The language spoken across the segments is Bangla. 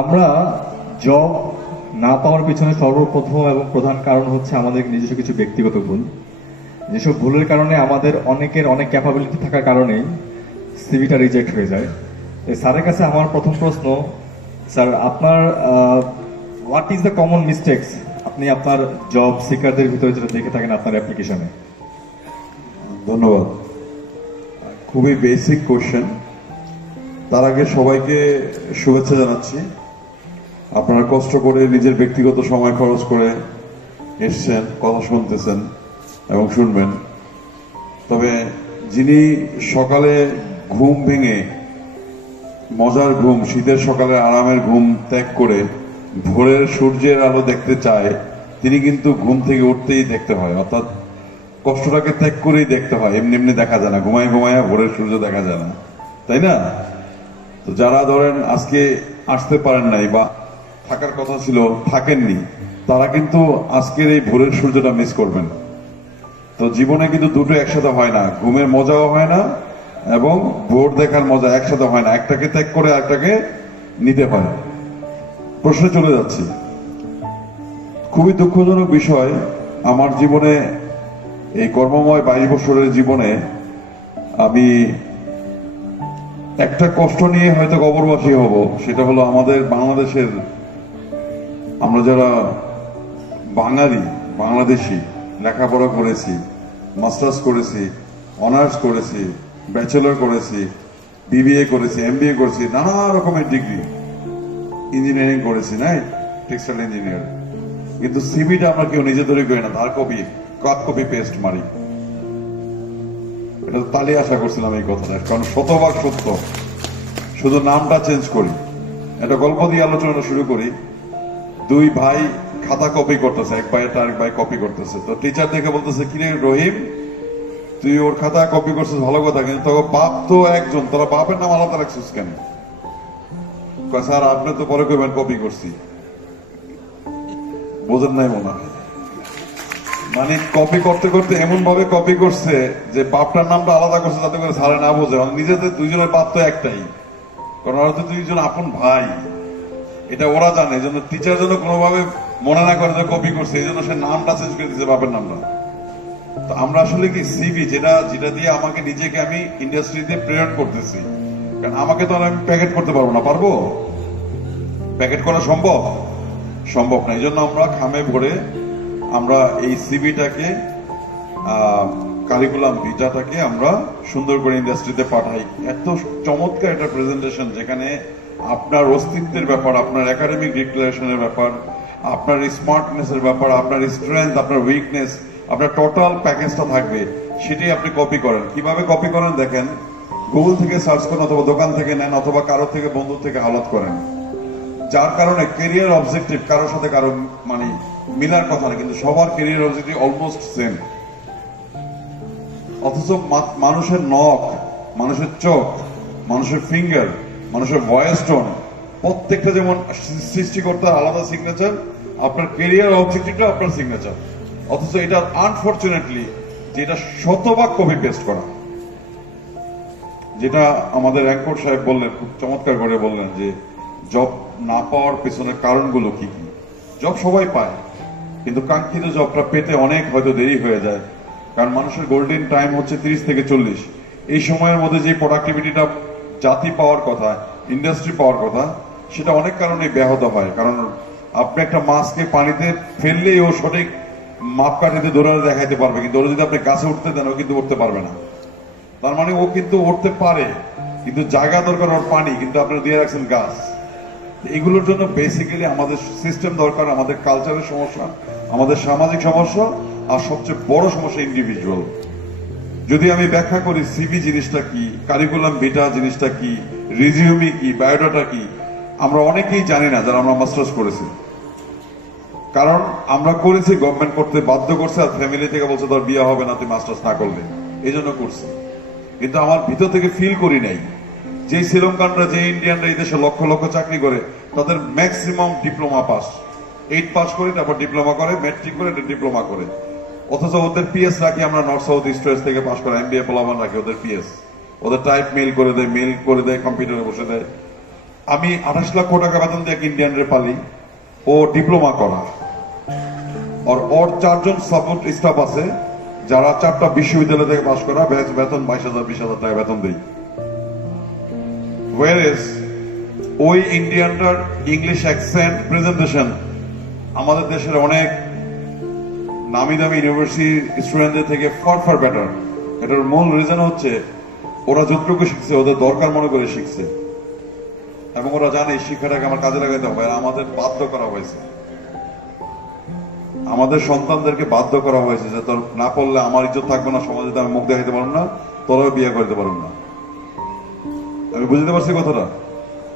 আমরা জব না পাওয়ার পিছনে সর্বপ্রথম এবং প্রধান কারণ হচ্ছে আমাদের নিজস্ব কিছু ব্যক্তিগত ভুল। যেসব ভুলের কারণে আমাদের অনেকের অনেক ক্যাপাবিলিটি থাকার কারণেই সিভিটা রিজেক্ট হয়ে যায়। স্যারের কাছে আমার প্রথম প্রশ্ন, স্যার আপনার what is the common mistakes আপনি আপনার জব সিকারদের ভিতরে যেটা দেখে থাকেন আপনার অ্যাপ্লিকেশনে? ধন্যবাদ। খুবই বেসিক কোশ্চেন। তার আগে সবাইকে শুভেচ্ছা জানাচ্ছি। আপনারা কষ্ট করে নিজের ব্যক্তিগত সময় খরচ করে এসছেন, কথা শুনতেছেন এবং শুনবেন। তবে যিনি সকালে ঘুম ভেঙে মজার ঘুম, শীতের সকালে আরামের ঘুম ত্যাগ করে ভোরের সূর্যের আলো দেখতে চায়, তিনি কিন্তু ঘুম থেকে উঠতেই দেখতে হয়, অর্থাৎ কষ্টটাকে ত্যাগ করেই দেখতে হয়। এমনি এমনি দেখা যায় না, ঘুমায় ঘুমায় ভোরের সূর্য দেখা যায় না, তাই না? তো যারা ধরেন আজকে আসতে পারেন নাই বা থাকার কথা ছিল থাকেননি, তারা কিন্তু আজকের এই ভোরের সূর্যটা মিস করবেন। তো জীবনে কিন্তু দুটো একসাথে হয় না, ঘুমের মজাও হয় না এবং ভোর দেখার মজা একসাথে হয় না, একটাকে ত্যাগ করে আরেকটাকে নিতে হয়। প্রশ্নে চলে যাচ্ছি। খুবই দুঃখজনক বিষয়, আমার জীবনে এই কর্মময় 22 বছরের জীবনে আমি একটা কষ্ট নিয়ে হয়তো কবরবাসী হব, সেটা হলো আমাদের বাংলাদেশের, আমরা যারা বাঙালি বাংলাদেশি লেখাপড়া করেছি, মাস্টার্স করেছি, অনার্স করেছি, ব্যাচেলর করেছি, বিবিএ করেছি, এমবিএ করেছি, নানা রকমের ডিগ্রি, ইঞ্জিনিয়ারিং করেছি, নাই টেক্সটাইল ইঞ্জিনিয়ার, কিন্তু সিভিটা আমরা কেউ নিজে তৈরি করি না, ধার কপি কাট কপি পেস্ট মারি। এটা তালি আশা করছিলাম এই কথাটা, কারণ শতভাগ সত্য, শুধু নামটা চেঞ্জ করি। একটা গল্প দিয়ে আলোচনাটা শুরু করি। দুই ভাই খাতা কপি করতেছে, এক ভাই আরেক ভাই কপি করতেছে। তো টিচার দেখে বলতেছে, কিরে রহিম, তুই ওর খাতা কপি করছিস ভালো কথা, কিন্তু তোর বাপ তো একজন, তোরা বাপের নাম আলাদা রাখছিস কেন? স্যার আপনি তো পরে কইবেন কপি করছি। বোঝেন নাই মনে হয়, মানে কপি করতে করতে এমন ভাবে কপি করছে যে বাপটার নামটা আলাদা করছে যাতে করে সারে না বোঝে, নিজেদের দুইজনের বাপ তো একটাই, কারণ ওরা তো দুইজন আপন ভাই, এটা ওরা জানে। এই জন্য টিচার জন্য কোনোভাবে মনে না করে যে কপি করছে, এই জন্য সে নামটা চেঞ্জ করে দিচ্ছে, বাপের নামটা। তো আমরা আসলে কি সিভি, যেটা দিয়ে আমাকে নিজেকে আমি ইন্ডাস্ট্রিতে প্রেরণ করতেছি, কারণ আমাকে তো আমি প্যাকেট করতে পারবো না। পারবো প্যাকেট করা সম্ভব? সম্ভব না। এই জন্য আমরা খামে ভরে আমরা এই সিভিটাকে, কারিকুলাম ভিটাটাকে আমরা সুন্দর করে ইন্ডাস্ট্রিতে পাঠাই। এত চমৎকার একটা প্রেজেন্টেশন, যেখানে আপনার অস্তিত্বের ব্যাপার, আপনার একাডেমিক ডিক্লারেশনের ব্যাপার, আপনার স্মার্টনেসের ব্যাপার, আপনার স্ট্রেংথ, আপনার উইকনেস, আপনার টোটাল প্যাকেজটা থাকবে। সেটাই আপনি কপি করেন। কিভাবে কপি করেন দেখেন, গুগল থেকে সার্চ করেন, অথবা দোকান থেকে নেন, অথবা কারো থেকে, বন্ধু থেকে আলাদ করেন। যার কারণে কেরিয়ার অবজেক্টিভ কারোর সাথে কারো মানে মিলার কথা না, কিন্তু সবার কেরিয়ার অবজেক্টিভ অলমোস্ট সেম। অথচ মানুষের নখ, মানুষের চোখ, মানুষের ফিঙ্গার, মানুষের ভয়েস টোন, প্রত্যেকটা যেমন সৃষ্টিকর্তার আলাদা সিগনেচার, আপনার কেরিয়ার অবজেক্টিভটা আপনার সিগনেচার। অথচ এটা আনফরচুনেটলি যেটা শতভাগ কপি পেস্ট করা। যেটা আমাদের অ্যাঙ্কর সাহেব বললেন, খুব চমৎকার করে বললেন যে জব না পাওয়ার পেছনের কারণগুলো কি কি। জব সবাই পায়, কিন্তু কাঙ্ক্ষিত জবটা পেতে অনেক হয়তো দেরি হয়ে যায়, কারণ মানুষের গোল্ডেন টাইম হচ্ছে 30 থেকে 40। এই সময়ের মধ্যে যে প্রোডাক্টিভিটিটা জাতি পাওয়ার কথা, ইন্ডাস্ট্রি পাওয়ার কথা, সেটা অনেক কারণে ব্যাহত হয়। কারণ আপনি একটা মাছকে পানিতে ফেললেই ও সঠিক মাপকাঠিতে দৌড়াতে দেখাইতে পারবে, কিন্তু ওরা যদি আপনি গাছে উঠতে দেন, ও কিন্তু উঠতে পারবে না। তার মানে ও কিন্তু উঠতে পারে, কিন্তু জায়গা দরকার ওর পানি, কিন্তু আপনারা দিয়ে রাখছেন গাছ। এগুলোর জন্য বেসিক্যালি আমাদের সিস্টেম দরকার, আমাদের কালচারের সমস্যা, আমাদের সামাজিক সমস্যা, আর সবচেয়ে বড় সমস্যা ইন্ডিভিজুয়াল। যদি আমি ব্যাখ্যা করি সিভি জিনিসটা কি, কারিকুলাম ভিটা জিনিসটা কি, রিজিউমি কি, বায়োডাটা কি, আমরা অনেকেই জানি না যারা আমরা মাস্টার্স করেছি। কারণ আমরা করেছি, গভর্নমেন্ট করতে বাধ্য করছে, আর ফ্যামিলি থেকে বলছে তোর বিয়ে হবে না তুই মাস্টার্স না করলে, এই জন্য করছি। কিন্তু আমার ভিতর থেকে ফিল করি নাই যে শ্রীলঙ্কানরা, যে ইন্ডিয়ানরা এই দেশে লক্ষ লক্ষ চাকরি করে, তাদের ম্যাক্সিমাম ডিপ্লোমা পাস, 8 পাস করে তারপর ডিপ্লোমা করে, ম্যাট্রিক করে ডিপ্লোমা করে। অথচ ওদের পিএস রাখি আমরা নর্থ সাউথ ইস্ট ওয়েস্ট থেকে পাস করা এমবিএ পোলাবান রাখি ওদের পিএস, ওদের টাইপ মেল করে দেয়, কম্পিউটারে বসে দেয়। আমি 28 লাখ টাকা বেতন দিয়ে এক ইন্ডিয়ান রে পালি, ও ডিপ্লোমা করা, আর ওর 4 জন সাপোর্ট স্টাফ আছে যারা 4টা বিশ্ববিদ্যালয় থেকে পাশ করা, বেতন 22,000 টাকা বেতন দেই। ওয়ারেস ওই ইন্ডিয়ানটার ইংলিশ অ্যাকসেন্ট প্রেজেন্টেশন আমাদের দেশের অনেক নামি দামি ইউনিভার্সিটি স্টুডেন্টদের থেকে ফার বেটার। এটার মূল রিজন হচ্ছে ওরা যতটুকু শিখছে ওদের দরকার মনে করে শিখছে, এবং ওরা জানে এই শিক্ষাটাকে আমার কাজে লাগাইতে হবে। আর আমাদের বাধ্য করা হয়েছে, আমাদের সন্তানদেরকে বাধ্য করা হয়েছে যে তোর না পড়লে আমার ইজ্জত থাকবে না, সমাজে আমি মুখ দেখাতে পারবো না, তোরাও বিয়ে করতে পারবো না। আমি বুঝতে পারছি কথাটা।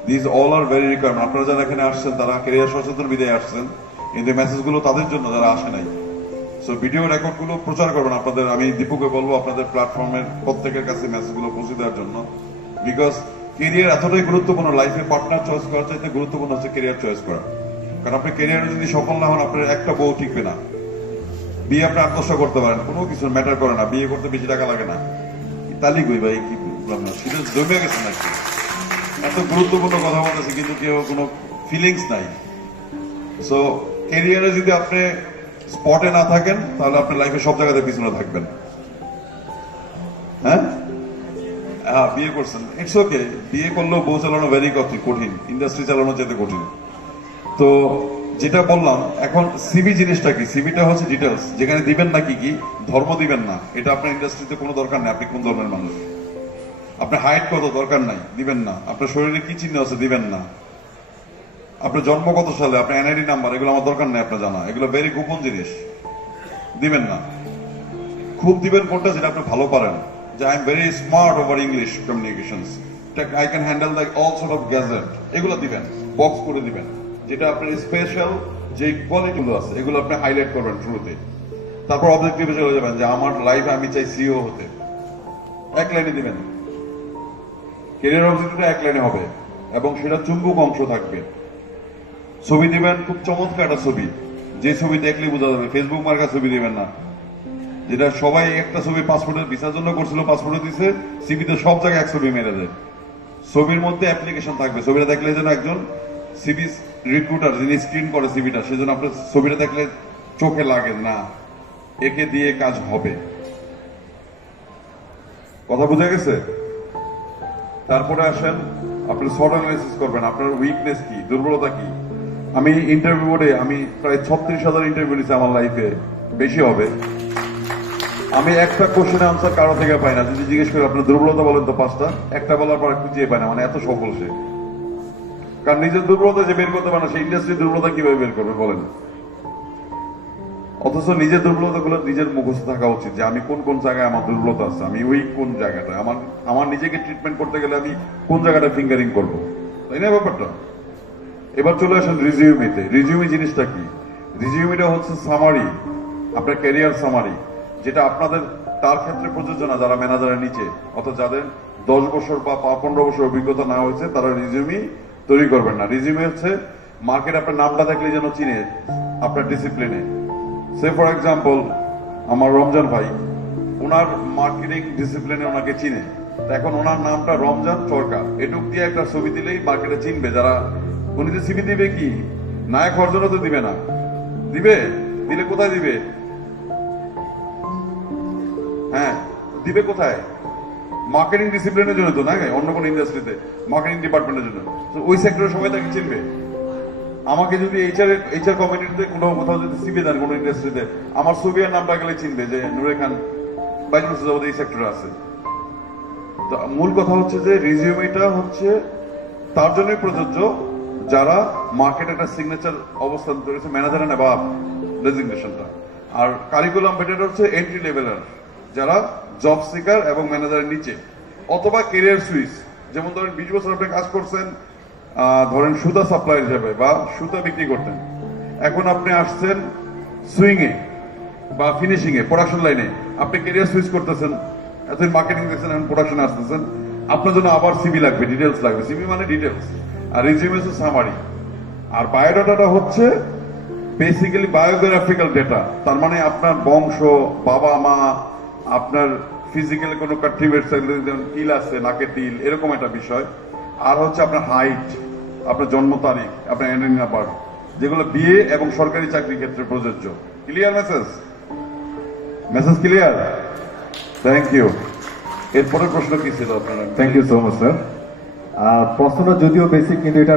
This all are very requirement. আপনারা যারা এখানে আসছেন তারা ক্যারিয়ার সচেতন বিদায় আসছেন, কিন্তু মেসেজ গুলো তাদের জন্য যারা আসে নাই। সো ভিডিও রেকর্ড গুলো প্রচার করবেন আপনাদের। আমি দীপুকে বলবো আপনাদের প্ল্যাটফর্মের প্রত্যেকের কাছে মেসেজ গুলো পৌঁছে দেওয়ার জন্য, বিকজ কেরিয়ার এতটাই গুরুত্বপূর্ণ। লাইফে পার্টনার চয়েস করার চাইতে গুরুত্বপূর্ণ হচ্ছে কেরিয়ার চয়েস করা। কারণ আপনি কেরিয়ারে যদি সফল না হন, আপনার একটা বউ টিকবে না। বিয়ে আপনি আত্মস্থ করতে পারেন, কোনো কিছু ম্যাটার করে না, বিয়ে করতে বেশি টাকা লাগে না। তালি কই ভাই, কি বললাম না, সেটা জমে গেছে নাকি? এত গুরুত্বপূর্ণ কথা বলতেছে কিন্তু কেউ কোনো ফিলিংস নাই। সো কেরিয়ারে যদি আপনি স্পটে না থাকেন তাহলে আপনি লাইফে সব জায়গাতে পিছনে থাকবেন। হ্যাঁ, বিয়ে করছেন, ইটস ওকে। বিয়ে করলেও বউ চালানো ভেরি কঠিন, ইন্ডাস্ট্রি চালানো যেতে কঠিন। তো যেটা বললাম, এখন সিভি জিনিসটা কি? সিভিটা হচ্ছে ডিটেলস, যেখানে দিবেন না কি কি, ধর্ম দিবেন না, এটা আপনার ইন্ডাস্ট্রিতে কোনো দরকার নেই। আপনি কোন ধর্মের মানুষ, আপনার হাইট কত দরকার নাই, দিবেন না। আপনার শরীরে কি চিহ্ন আছে, দিবেন না। আপনার জন্ম কত সালে, আপনার এনআইডি নাম্বার, এগুলো আমার দরকার নেই আপনার জানা, এগুলো ভেরি গোপন জিনিস, দিবেন না। খুব দিবেন কোনটা, যেটা আপনি ভালো পারেন, যে I am very smart over English communications, I can handle like all sort of gadget, এগুলো দিবেন, বক্স করে দিবেন। যেটা আপনার স্পেশাল যে কোয়ালিটি গুলো আছে এগুলো আপনি হাইলাইট করবেন শুরুতে। তারপর অবজেক্টিভে চলে যাবেন যে আমার লাইফে আমি চাই সিও হতে, এক লাইনে দিবেন। ক্যারিয়ার অবজেক্টিভটা এক লাইনে হবে এবং সেটা চুম্বক অংশ থাকবে। ছবি দিবেন, খুব চমৎকার একটা ছবি, যে ছবি দেখলে বোঝা যাবে। ফেসবুক মার্কা ছবি দিবেন না, যেটা সবাই একটা ছবি পাসপোর্টের ভিসার জন্য করছিল, পাসপোর্টে দিছে, সিভিতে সব জায়গায় এক ছবি মেরে দেয়। ছবির মধ্যে অ্যাপ্লিকেশন থাকবে, ছবিটা দেখলে যেন একজন সিভি রিক্রুটার যিনি স্ক্রিন করে সিভিটা, সেজন্য আপনার ছবিটা দেখলে চোখে লাগে না, একে দিয়ে কাজ হবে। কথা বোঝা গেছে? তারপরে আসেন, আপনি শর্ট অ্যানালাইসিস করবেন, আপনার উইকনেস কি, দুর্বলতা কি। আমি ইন্টারভিউ বোর্ডে আমি প্রায় 36,000 ইন্টারভিউ নিয়েছি আমার লাইফে, বেশি হবে। আমি একটা কোশ্চেনের আনসার কারো থেকে পাই না। যদি জিজ্ঞেস করি আপনার দুর্বলতা বলেন তো 5টা, একটা বলার পর খুঁজিয়ে পায় না, মানে এত সফল সে। কারণ নিজের দুর্বলতা যে বের করতে পারে না, সেই ইন্ডাস্ট্রির দুর্বলতা কিভাবে বের করবে বলেন? অথচ নিজের দুর্বলতা গুলো নিজের মুখস্থ থাকা উচিত, যে আমি কোন কোন জায়গায় আমার দুর্বলতা আছে, আমি উইক কোন জায়গাটা, আমার নিজেকে ট্রিটমেন্ট করতে গেলে আমি কোন জায়গাটা ফিঙ্গারিং করবো, তাই না ব্যাপারটা? এবার চলে আসেন রিজিউমিতে। রিজিউমি জিনিসটা কি? রিজিউমিটা হচ্ছে সামারি, আপনার ক্যারিয়ার সামারি, যেটা আপনাদের তার ক্ষেত্রে প্রযোজ্য না যারা ম্যানেজারের নিচে, অর্থাৎ যাদের 10 বছর বা 15 বছর অভিজ্ঞতা না হয়েছে তারা রিজিউমি তৈরি করবেন না। রিজিউমি হচ্ছে মার্কেট আপনার নামটা দেখলে যেন চিনে আপনার ডিসিপ্লিনে। সে ফর এক্সাম্পল আমার রমজান ভাই, ওনার মার্কেটিং ডিসিপ্লিনে ওনাকে চিনে, এখন ওনার নামটা রমজান চরকা, এটুক দিয়ে একটা ছবি দিলেই মার্কেটে চিনবে যারা। উনি যে সিভি দিবে কি, নায়ক হওয়ার জন্য তো দিবে না, দিবে, দিলে কোথায় দিবে? হ্যাঁ, দিবে কোথায়? মার্কেটিং ডিসিপ্লিনের জন্য তো, না অন্য কোন ইন্ডাস্ট্রিতে, মার্কেটিং ডিপার্টমেন্টের জন্য। তো ওই সেক্টরের সবাই তাকে চিনবে। আমাকে যদি এইচআর কমিউনিটিতে কোথাও যদি সিভি দেন কোন ইন্ডাস্ট্রিতে, আমার ছবি আর নামটা গেলে চিনবে যে নুরে খান 22 বছর যাবত এই সেক্টরে আছে। তো মূল কথা হচ্ছে যে রিজিউমিটা হচ্ছে তার জন্যই প্রযোজ্য যারা মার্কেটে একটা সিগনেচার অবস্থান করেছে, ম্যানেজারের নেবা ডেজিগনেশনটা। আর কারিকুলাম বেটার হচ্ছে এন্ট্রি লেভেলার, যারা জব সিকার এবং ম্যানেজারের নিচে, অথবা কেরিয়ার সুইচ। যেমন ধরেন 20 বছর আপনি কাজ করছেন, ধরেন সুতা সাপ্লাই হিসেবে বা সুতা বিক্রি করতেন, এখন আপনি আসছেন সুইং এ বা ফিনিশিং এ, প্রোডাকশন লাইনে, আপনি কেরিয়ার সুইচ করতেছেন, এতদিন মার্কেটিং দেখছেন, এখন প্রোডাকশনে আসতেছেন, আপনার জন্য আবার সিভি লাগবে, ডিটেলস লাগবে। সিভি মানে ডিটেলস, আর রিজিউমে হচ্ছে সামারি। আর বায়োডাটাটা হচ্ছে বেসিক্যালি বায়োগ্রাফিক্যাল ডেটা, তার মানে আপনার বংশ, বাবা মা, আপনার ফিজিক্যাল কোনো কাট্রিবেটস, যেমন তিল আছে, নাকে তিল, এরকম একটা বিষয়। আর হচ্ছে আপনার হাইট, আপনার জন্ম তারিখ, আপনার এনআইডি নাম্বার, যেগুলো বিয়ে এবং সরকারি চাকরির ক্ষেত্রে প্রযোজ্য। Clear message? Message clear? Thank you. এরপরের প্রশ্ন কি ছিল আপনার? Thank you so much sir. প্রশ্নটা যদিও বেসিক, কিন্তু এটা